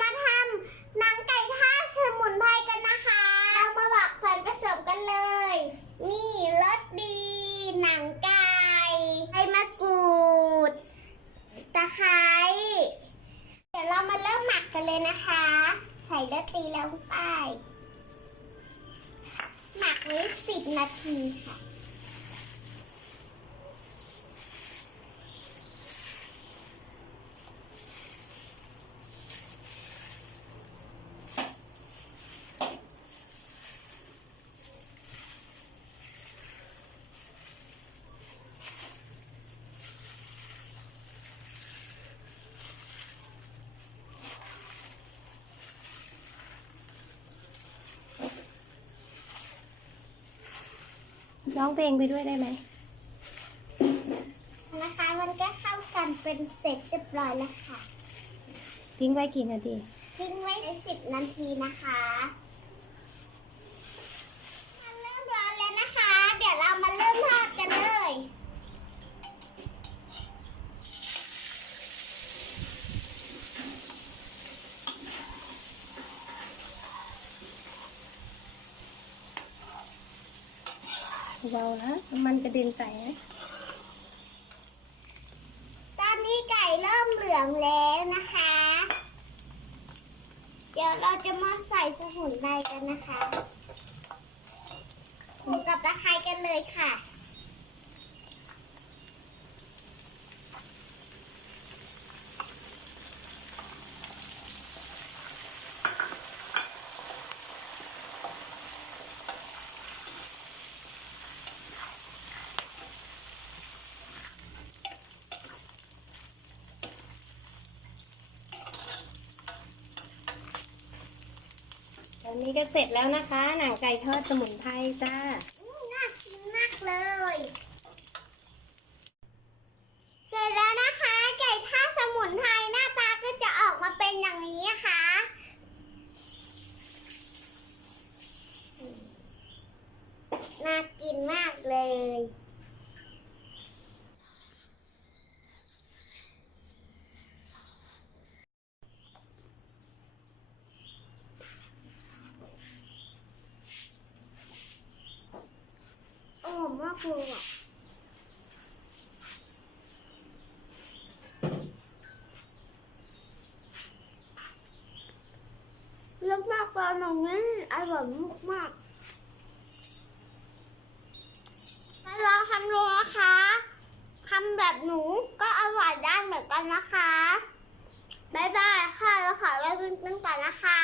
มาทำหนังไก่ทอดสมุนไพรกันนะคะ เรามาบอกส่วนผสมกันเลย นี่รสดี หนังไก่ใบมะกรูด ตะไคร้เดี๋ยวเรามาเริ่มหมักกันเลยนะคะ ใส่รสดีลงไป หมักไว้สิบนาทีค่ะ ร้องเพลงไปด้วยได้ไหมนะคะมันก็เข้ากันเป็นเสร็จเรียบร้อยแล้วค่ะ ทิ้งไว้กี่นาที ทิ้งไว้ในสิบนาทีนะคะมันเริ่มร้อนแล้วนะคะ เดี๋ยวเรามาเริ่มทอดกันเลย เบานะน้ำมันกระเด็นใส่นะตอนนี้ไก่เริ่มเหลืองแล้วนะคะ เดี๋ยวเราจะมาใส่สมุนไพรกันนะคะคลุกกับตะไคร้กันเลยค่ะ อนนี้ก็เสร็จแล้วนะคะ หนังไก่ทอดสมุนไพรจ้า น่ากินมากเลย เสร็จแล้วนะคะ ไก่ทอดสมุนไพรหน้าตาก็จะออกมาเป็นอย่างนี้นะคะน่ากินมากเลย อ้มากเลยอะเลือกมากกว่าหนูนี่อร่อยมากมากๆถ้าลองทำดูนะคะทำแบบหนูก็อร่อยได้เหมือนกันนะคะ บ๊ายบายค่ะแล้วขอไว้เป็นก่อนนะคะ